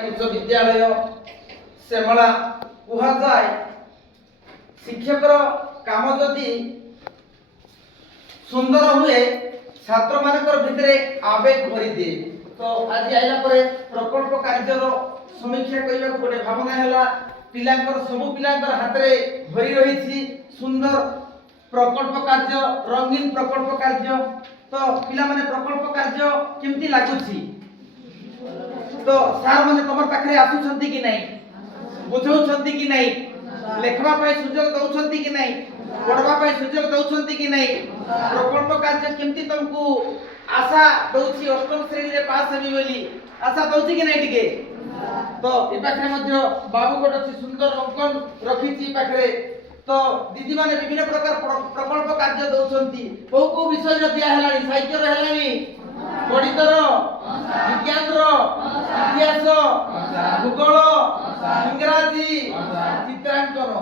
उच्च विद्यालय सेमला कुहा जाए शिक्षकर काम जदि सुंदर हुए छात्र मानकर भितरे आवेग भरी दिए। तो आज आइला परे प्रकल्प कार्यर समीक्षा करने गोटे भावना है पिलांकर सबु पिलांकर हाथ में भरी रही सुंदर प्रकल्प कार्य रंगीन प्रकल्प कार्य। तो पिला माने प्रकल्प कार्य केमती लागुची तो सार माने तमर पाखरे आसुछंती कि नहीं बुझौछंती कि नहीं लेखवा पाई सुजोग दउछंती कि नहीं पढ़वा पाई सुजोग दउछंती कि नहीं प्रकल्प कार्य केमती तुमको आशा दउची अष्टम श्रेणी रे पास हेबी बोली आशा दउची कि नहीं टिके। तो ए पाखरे मध्य बाबू गोटे अछि सुंदर अंकन रखिछि पाखरे। तो दीदी माने विभिन्न प्रकार प्रकल्प कार्य दउछंती को विषय रे दिया हेलानी साहित्य रे हेलानी गणितर विज्ञान इतिहास भूगोल इंग्राजी चित्रांकन।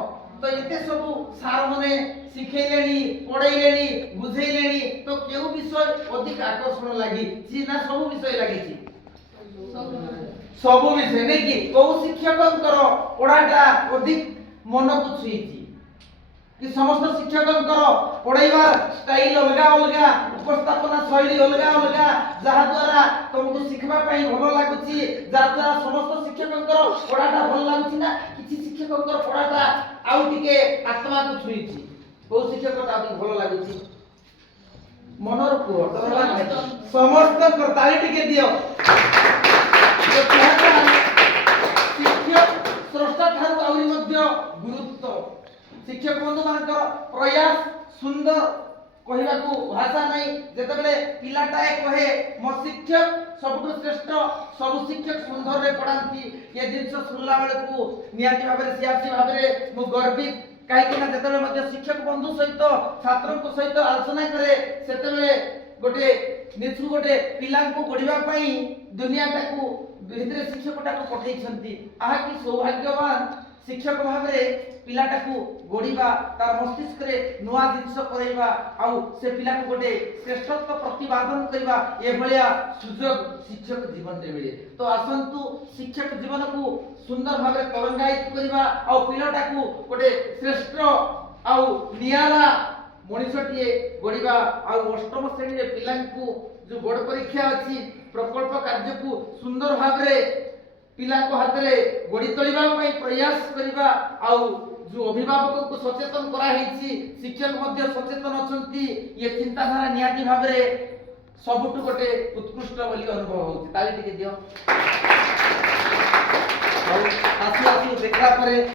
तो एते सब सार माने सिखैलेनी पढ़ैलेनी बुझैलेनी। तो केउ विषय अधिक आकर्षण लागि छि ना सब विषय लागि छि सब विषय नै कि को शिक्षकंकर पढ़ाटा अधिक मन को छुईछि कि समस्त शिक्षकंकर पढ़ाइबा स्टाइल अलगा अलगा उपस्थापना शैली अलगा अलगा जहा द्वारा तुमको सिखबा पई भलो लागुची जहा द्वारा समस्त शिक्षकंकर पढ़ाटा भलो लागुची ना किछि शिक्षकंकर पढ़ाटा आउ टिके आत्मा को छुईची को शिक्षकटा आउ भलो लागुची मनर को समस्त ताली टिके दियो। तो शिक्षक स्रष्टा ठारू आउरी मध्य गुरुत्व शिक्षक बंधु मानकर प्रयास सुंदर कहवा को भाषा नहीं जेतबेले पिलाटाए कहे मो शिक्षक सबटु श्रेष्ठ सब शिक्षक सुंदर रे पढ़ांती ये जिंस सुनला बेले को नियाती भाबरे सियासी भाबरे मो गर्वित काहे कि ना जेतबेले मध्य शिक्षक बंधु सहित छात्र को सहित आलोचना करे सेतबेले गोटे निचु गोटे पिला को पढ़िबा पई दुनियाटा को भितरे शिक्षकटा को पठैछंती आहा कि सौभाग्यवान शिक्षक भाबरे पिलाटा को गोड़ीबा तार मस्तिष्क रे नुआ जिंस करैबा आउ से पिला को गोटे श्रेष्ठत्व प्रतिपादन करबा ए भलिया सुजोग शिक्षक जीवन रे मिले। तो आसंतु शिक्षक जीवन को सुंदर भाबरे तरंगायित करबा आउ पिलाटा को गोटे श्रेष्ठ आउ नियाला मनुष्यटिए गोड़ीबा आउ अष्टम श्रेणी रे पिला को जो बोर्ड परीक्षा अछि प्रकल्प कार्य को सुंदर भाबरे पिला को हाथ में गोड़ी तोलिबा पई प्रयास करबा आउ जो अभिभावक को सचेतन करा हेछि शिक्षक मध्य सचेतन अछंती ये चिंताधारा नियाती भाबरे सबटु गोटे उत्कृष्ट बोली अनुभव होछि। ताली टिके दियो। आसु आसु देखला परे